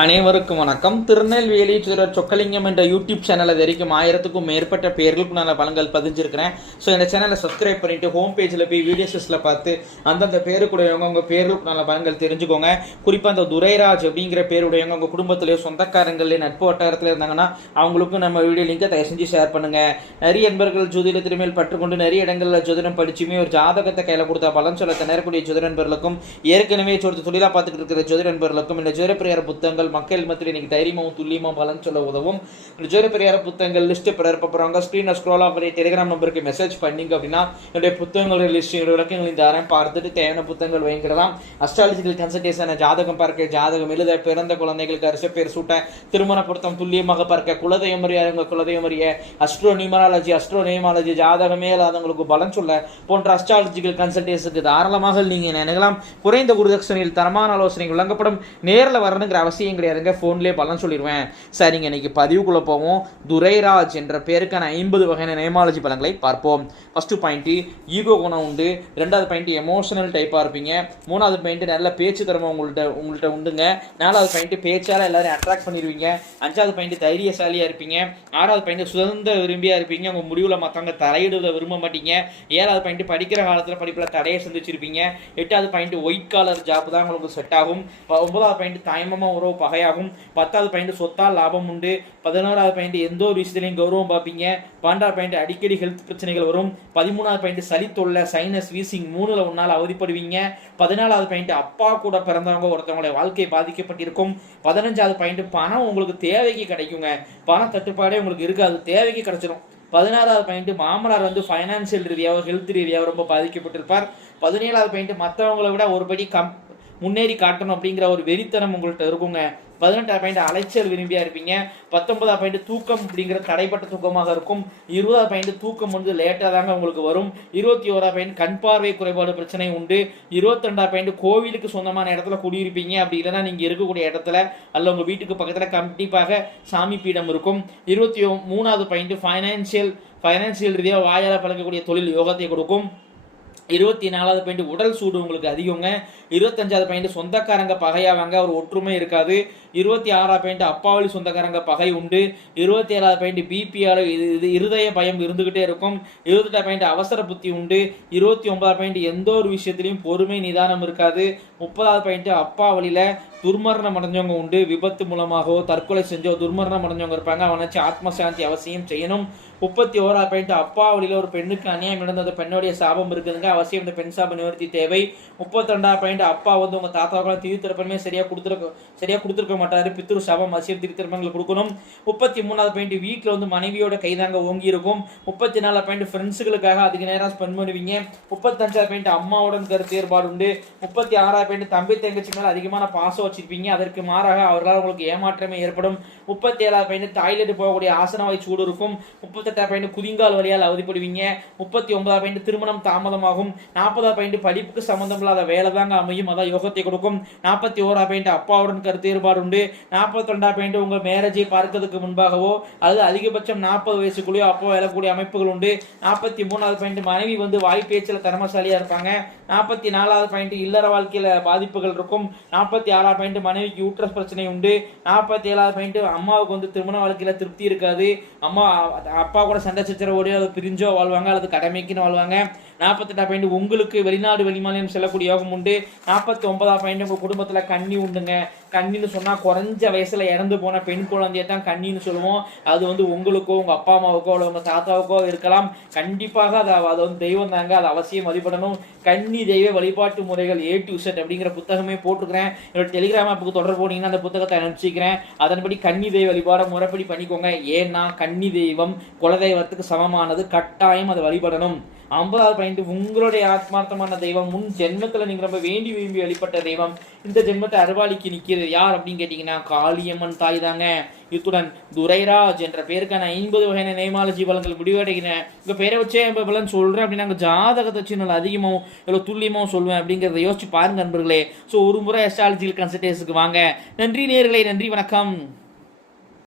அனைவருக்கும் வணக்கம். திருநெல்வேலி சொக்கலிங்கம் என்ற யூடியூப் சேனல் அது வரைக்கும் 1000க்கும் மேற்பட்ட பேர்களுக்கு நான் பலன்கள் பதிஞ்சிருக்கிறேன். ஸோ இந்த சேனலை சப்ஸ்கிரைப் பண்ணிட்டு ஹோம் பேஜில் போய் வீடியோஸில் பார்த்து அந்தந்த பேருக்குடையவங்க உங்கள் பேர்களுக்கு நல்ல பலன்கள் தெரிஞ்சுக்கோங்க. குறிப்பாக அந்த துரைராஜ் அப்படிங்கிற பேருடையவங்க உங்கள் குடும்பத்திலேயே சொந்தக்காரங்களே நட்பு வட்டாரத்தில் இருந்தாங்கன்னா அவங்களுக்கும் நம்ம வீடியோ லிங்கை தயவு செஞ்சு ஷேர் பண்ணுங்கள். நிறைய நண்பர்கள் ஜோதிடத்தின் மேல் பற்றுக்கொண்டு நிறைய இடங்களில் ஜோதிடம் படிச்சுமே ஒரு ஜாதகத்தை கையில் கொடுத்தா பலன் சொல்ல திணறக்கூடிய ஜோதிட நண்பர்களுக்கும் ஏற்கனவே தொழிலாக பார்த்துட்டு இருக்கிற ஜோதிட நண்பர்களுக்கும் இந்த ஜோதிடப்பிரியார புத்தகங்கள் மக்கள் மத்தியில் இன்னைக்கு தைரியமாகவும் துல்லியமாக பலன் சொல்ல உதவும். ஜோதிடப்பிரியார புத்தகங்கள் லிஸ்ட் பிறப்ப ஸ்கிரீனை ஸ்க்ரோல் ஆஃப் பண்ணி டெலிகிராம் நம்பருக்கு மெசேஜ் பண்ணிங்க அப்படின்னா என்னுடைய புத்தகங்களுடைய லிஸ்ட் விளக்கங்கள் இந்த ஆரம் பார்த்துட்டு தேவையான புத்தகங்கள் வாங்கிக்கலாம். அஸ்ட்ராலஜிக்கல் கன்சல்டேஷன், ஜாதகம் பார்க்க, ஜாதகம் எழுத, பிறந்த குழந்தைகளுக்கு அரச பேர் சூட்ட, திருமண பொருத்தம் துல்லியமாக பார்க்க, குலதெய்வம் அறிய குலதெய்வம் அறிய, அஸ்ட்ரோ நியூமராலஜி, ஜாதகமே இல்லாதவங்களுக்கு பலன் சொல்ல போன்ற அஸ்ட்ராலஜிக்கல் கன்சல்டேஷனுக்கு தாராளமாக நீங்கள் நினைக்கலாம். குறைந்த குருதட்சணையில் தரமான ஆலோசனைகள் வழங்கப்படும். நேரில் வரணுங்கிற அவசியம் கிடையாதுங்க, போன்லேயே பலன் சொல்லிடுவேன். சரிங்க, இன்னைக்கு பதிவுக்குள்ள போவோம். துரைராஜ் என்ற பேருக்கான 50 வகையான நேமாலஜி பலன்களை பார்ப்போம். ஃபர்ஸ்ட் பாயிண்ட் ஈகோ குணம் உண்டு. ரெண்டாவது பாயிண்ட் எமோஷனல் டைப்பா இருப்பீங்க. மூணாவது பாயிண்ட் நல்ல பேச்சு திறமை உங்கள்கிட்ட உண்டுங்க. நாலாவது பாயிண்ட் பேச்சால எல்லாரும் அட்ராக்ட் பண்ணிடுவீங்க. அஞ்சாவது பாயிண்ட் தைரியசாலியா இருப்பீங்க. ஆறாவது பாயிண்ட் சுதந்திர விரும்பியா இருப்பீங்க. உங்க முடிவுல மற்றவங்க தலையிடுவதை விரும்ப மாட்டீங்க. ஏழாவது பாயிண்ட் படிக்கிற காலத்துல படிப்புல தடையை சந்திச்சிருப்பீங்க. எட்டாவது பாயிண்ட் ஒயிட் காலர் ஜாப் தான் உங்களுக்கு செட் ஆகும். ஒன்பதாவது பாயிண்ட் தாய்மமா உறவு பகையாகும். 10வது பாயிண்ட் சொத்தால் லாபம் உண்டு. 11வது பாயிண்ட் எந்த ஒரு விஷயத்திலையும் கௌரவம் பார்ப்பீங்க. 12வது பாயிண்ட் அடிக்கடி ஹெல்த் பிரச்சனைகள் வரும். 13வது பாயிண்ட் சளி தொல்லை, சைனஸ், வீசிங் 3ல் 1 அவதிப்படுவீங்க. 14வது பாயிண்ட் அப்பா கூட பிறந்தவங்க ஒருத்தவங்களுடைய வாழ்க்கை பாதிக்கப்பட்டிருக்கும். 15வது பாயிண்ட் பணம் உங்களுக்கு தேவைக்கு கிடைக்குங்க. பண தட்டுப்பாடே உங்களுக்கு இருக்காது, தேவைக்கு கிடைச்சிடும். 16வது பாயிண்ட் மாமனார் ஃபைனான்சியல் ரீதியாக ஹெல்த் ரீதியாக ரொம்ப பாதிக்கப்பட்டிருப்பார். 17வது பாயிண்ட் மற்றவங்களை விட ஒருபடி முன்னேறி காட்டணும் அப்படிங்கிற ஒரு வெறித்தனம் உங்கள்கிட்ட இருக்குங்க. 18வது பாயிண்ட் அலைச்சல் விரும்பியா இருப்பீங்க. 19வது பாயிண்ட் தூக்கம் அப்படிங்கிற தடைப்பட்ட தூக்கமாக இருக்கும். 20வது பாயிண்ட் தூக்கம் லேட்டாக தாங்க உங்களுக்கு வரும். 21வது பாயிண்ட் கண் பார்வை குறைபாடு பிரச்சனை உண்டு. 22வது பாயிண்ட் கோவிலுக்கு சொந்தமான இடத்துல குடியிருப்பீங்க. அப்படி இல்லைன்னா நீங்க இருக்கக்கூடிய இடத்துல அல்ல உங்க வீட்டுக்கு பக்கத்துல கண்டிப்பாக சாமி பீடம் இருக்கும். 23வது பாயிண்ட் ஃபைனான்சியல் ரீதியாக வாயால பழக்கக்கூடிய தொழில் யோகத்தை கொடுக்கும். 24வது பாயிண்ட் உடல் சூடு உங்களுக்கு அதிகங்க. 25வது பாயிண்ட் சொந்தக்காரங்க பகையாவாங்க, ஒரு ஒற்றுமை இருக்காது. 26வது பாயிண்ட் அப்பாவளி சொந்தக்காரங்க பகை உண்டு. 27வது பாயிண்ட் பிபிஆர் இருதய பயம் இருந்துகிட்டே இருக்கும். 28வது பாயிண்ட் அவசர புத்தி உண்டு. 29வது பாயிண்ட் எந்த ஒரு விஷயத்திலையும் பொறுமை நிதானம் இருக்காது. 30வது பாயிண்ட் அப்பா வழியில துர்மரணம் அடைஞ்சவங்க உண்டு. விபத்து மூலமாகவோ தற்கொலை செஞ்சோ துர்மரணம் அடைஞ்சவங்க இருப்பாங்க, அவனாச்சு ஆத்மசாந்தி அவசியம் செய்யணும். 31வது பாயிண்ட் அப்பா வழியில ஒரு பெண்ணுக்கு அநியாயம் நடந்தது, பெண்ணுடைய சாபம் இருக்குதுங்க, அவசியம் இந்த பெண் சாப நிவர்த்தி தேவை. 32வது பாயிண்ட் அப்பா உங்க தாத்தாவுக்கு திருத்திருப்பமே சரியா கொடுத்துருக்க மாட்டாரு, பித்ரு சாபம் அவசியம் திருத்திருப்பங்களை கொடுக்கணும். 33வது பாயிண்ட் வீட்டில் மனைவியோட கைதாங்க ஓங்கி இருக்கும். 34வது பாயிண்ட் ஃப்ரெண்ட்ஸுகளுக்காக அதிக நேரம் ஸ்பெண்ட் பண்ணுவீங்க. 35வது பாயிண்ட் அம்மாவுடன் கருத்து ஏற்பாடு உண்டு. 36வது பாயிண்ட் தம்பி தங்கச்சி மேல அதிகமான பாசம் வச்சிருப்பீங்க, அதற்கு மாறாக அவர்களால் உங்களுக்கு ஏமாற்றமே ஏற்படும். 37வது பாயிண்ட் டாய்லெட் போகக்கூடிய ஆசனவாய் சூடு இருக்கும். 38வது பாயிண்ட் குதிங்கால் வழியால் அவதிப்படுவீங்க. 39வது பாயிண்ட் திருமணம் தாமதமாகும். 40வது பாயிண்ட் படிப்புக்கு சம்பந்தம் இல்லாத வேலை தாங்க அமையும், அதான் யோகத்தை கொடுக்கும். 41வது பாயிண்ட் அப்பாவுடன் கருத்து ஏற்பாடு உண்டு. 42வது பாயிண்ட் உங்க மேரேஜை பார்க்கறதுக்கு முன்பாகவோ அல்லது அதிகபட்சம் 40 வயசுக்குள்ளேயோ அப்போ வரக்கூடிய அமைப்புகள் உண்டு. 43வது பாயிண்ட் மனைவி வாய் பேச்சில் திறமசாலியா இருப்பாங்க. 44வது பாயிண்ட் இல்லற வாழ்க்கையில பாதிப்புகள் இருக்கும். 46வது பாயிண்ட் மனைவிக்கு யூட்ரஸ் பிரச்சனை உண்டு. 47வது பாயிண்ட் அம்மாவுக்கு திருமண வாழ்க்கையில திருப்தி இருக்காது, அம்மா அப்பா கூட சண்டை சச்சரவோடையோ அதை பிரிஞ்சோ வாழ்வாங்க அல்லது கடமைக்குன்னு வாழ்வாங்க. 48வது பாயிண்ட் உங்களுக்கு வெளிநாடு வெளிமாநிலம் செல்லக்கூடிய யோகம் உண்டு. 49வது பாயிண்ட் உங்க குடும்பத்துல கன்னி உண்டுங்க. கண்ணின்னு சொன்னா குறைஞ்ச வயசுல இறந்து போன பெண் குழந்தைய தான் கண்ணின்னு சொல்லுவோம். அது உங்களுக்கோ உங்க அப்பா அம்மாவுக்கோ அல்ல உங்க தாத்தாவுக்கோ இருக்கலாம். கண்டிப்பாக அது தெய்வம் தாங்க, அது அவசியம் வழிபடணும். கன்னி தெய்வ வழிபாட்டு முறைகள் A to Z அப்படிங்கிற புத்தகமே போட்டுக்கிறேன். என்னோட டெலிகிராம் ஆப்புக்கு தொடர்பு போனீங்கன்னா அந்த புத்தகத்தை அனுப்பிச்சிக்கிறேன். அதன்படி கன்னி தெய்வ வழிபாட முறைப்படி பண்ணிக்கோங்க. ஏன்னா கன்னி தெய்வம் குலதெய்வத்துக்கு சமமானது, கட்டாயம் அதை வழிபடணும். 50வது பாயிண்ட் உங்களுடைய ஆத்மார்த்தமான தெய்வம் முன் ஜென்மத்துல நீங்க ரொம்ப வேண்டி விரும்பி வழிபட்ட தெய்வம் இந்த ஜென்மத்தை அருவாளிக்கு நிக்கிறது யார் அப்படின்னு கேட்டீங்கன்னா காளியம்மன் தாய் தாங்க. இத்துடன் துரைராஜ் என்ற பேருக்கான 50 வகையான நேமாலஜி பலன்கள் முடிவடைகிறேன். உங்க பேரை வச்சே பலன் சொல்றேன் அப்படின்னா ஜாதகத்தை வச்சு நல்லா அதிகமாகவும் எவ்வளவு துல்லியமாகவும் சொல்லுவேன் அப்படிங்கிறத யோசிச்சு பாருங்க நண்பர்களே. ஸோ ஒரு முறை அஸ்ட்ராலஜிக்கல் கன்சல்டேஷனுக்கு வாங்க. நன்றி நேயர்களே, நன்றி, வணக்கம்.